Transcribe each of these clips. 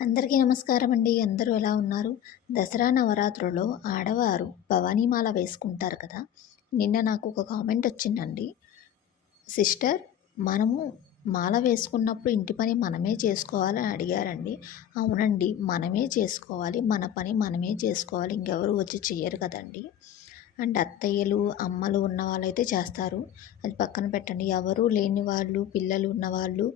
అందరికీ నమస్కారం అండి. అందరూ ఎలా ఉన్నారు? దసరా నవరాత్రుల్లో ఆడవారు భవానీమాల వేసుకుంటారు కదా? నిన్న నాకు ఒక కామెంట్ వచ్చిందండి. సిస్టర్ మనము మాల వేసుకున్నప్పుడు ఇంటి పని మనమే చేసుకోవాలని అడిగారండి. అవునండి మనమే చేసుకోవాలి. మన పని మనమే చేసుకోవాలి. ఇంకెవరు వచ్చి చెయ్యరు కదండి. అండ్ అత్తయ్యలు అమ్మలు ఉన్న వాళ్ళైతే చేస్తారు. అది పక్కన పెట్టండి. ఎవరు లేని వాళ్ళు పిల్లలు ఉన్నవాళ్ళు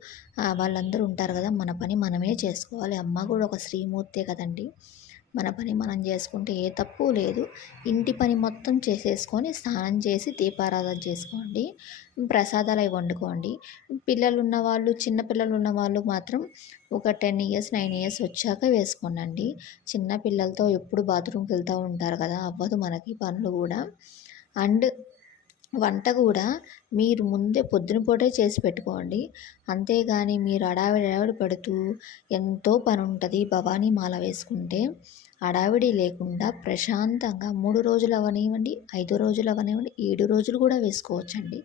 వాళ్ళందరూ ఉంటారు కదా. మన పని మనమే చేసుకోవాలి. అమ్మ కూడా ఒక శ్రీమూర్తే కదండి. మన పని మనం చేసుకుంటే ఏ తప్పు లేదు. ఇంటి పని మొత్తం చేసేసుకొని స్నానం చేసి దీపారాధన చేసుకోండి. ప్రసాదాలు అవి వండుకోండి పిల్లలు ఉన్నవాళ్ళు చిన్నపిల్లలు ఉన్నవాళ్ళు మాత్రం ఒక టెన్ ఇయర్స్ నైన్ ఇయర్స్ వచ్చాక వేసుకోండి చిన్న పిల్లలతో ఎప్పుడు బాత్రూమ్కి వెళ్తూ ఉంటారు కదా అవ్వదు మనకి పనులు కూడా. అండ్ వంట కూడా మీరు ముందే పొద్దునపూటే చేసి పెట్టుకోండి. అంతేగాని మీరు అడావిడి అడావిడి పెడుతూ ఎంతో పని ఉంటుంది భవానీ మాల వేసుకుంటే అడావిడి లేకుండా ప్రశాంతంగా మూడు రోజులు అవనివ్వండి ఐదు రోజులు అవనివ్వండి ఏడు రోజులు కూడా వేసుకోవచ్చండి.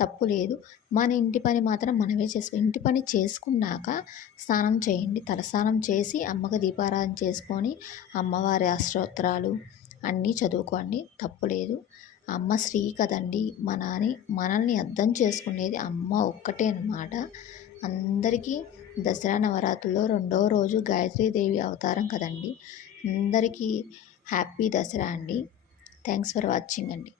తప్పు లేదు. మన ఇంటి పని మాత్రం మనమే చేసుకో ఇంటి పని చేసుకున్నాక స్నానం చేయండి. తలస్నానం చేసి అమ్మకి దీపారాధన చేసుకొని అమ్మవారి అష్టోత్తరాలు అన్నీ చదువుకోండి. తప్పు లేదు. అమ్మ స్త్రీ కదండి. మనని మనల్ని అర్థం చేసుకునేది అమ్మ ఒక్కటే అనమాట అందరికీ దసరా నవరాత్రుల్లో రెండవ రోజు గాయత్రీదేవి అవతారం కదండి. అందరికీ హ్యాపీ దసరా అండి. థ్యాంక్స్ ఫర్ వాచింగ్ అండి.